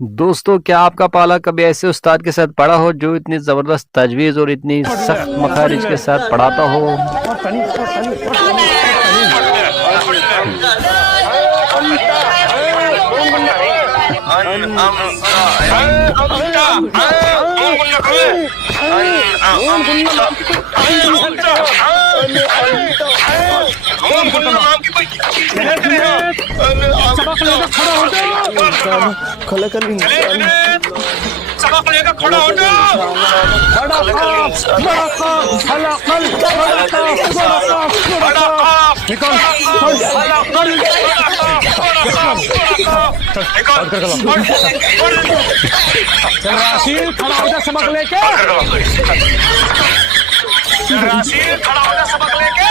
दोस्तों, क्या आपका पाला कभी ऐसे उस्ताद के साथ पढ़ा हो जो इतनी ज़बरदस्त तजवीज़ और इतनी सख्त मखारिज के साथ पढ़ाता हो? सबक लेकर खड़ा हो जाओ। बड़ा खौफ, बड़ा खौफ, बड़ा खौफ, बड़ा खौफ, बड़ा खौफ, बड़ा खौफ, निकल, बड़ा चल राशिद खड़ा हो जा सबक लेके। राशिद खड़ा हो जा सबक लेके।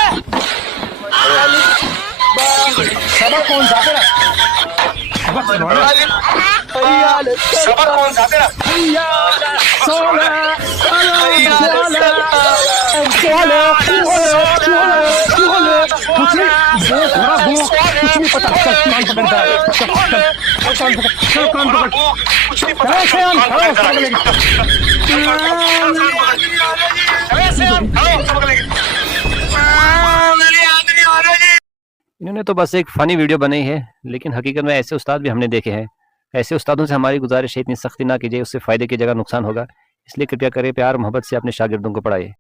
सबक कौन सा तेरा? सबक कौन सा तेरा? कुछ नहीं पता। कान पकड़ता है, कान पकड़। इन्होंने तो बस एक फ़नी वीडियो बनाई है, लेकिन हकीकत में ऐसे उस्ताद भी हमने देखे हैं। ऐसे उस्तादों से हमारी गुजारिश है, इतनी सख्ती ना कीजिए, उससे फ़ायदे की जगह नुकसान होगा। इसलिए कृपया करें, प्यार मोहब्बत से अपने शागिर्दों को पढ़ाइए।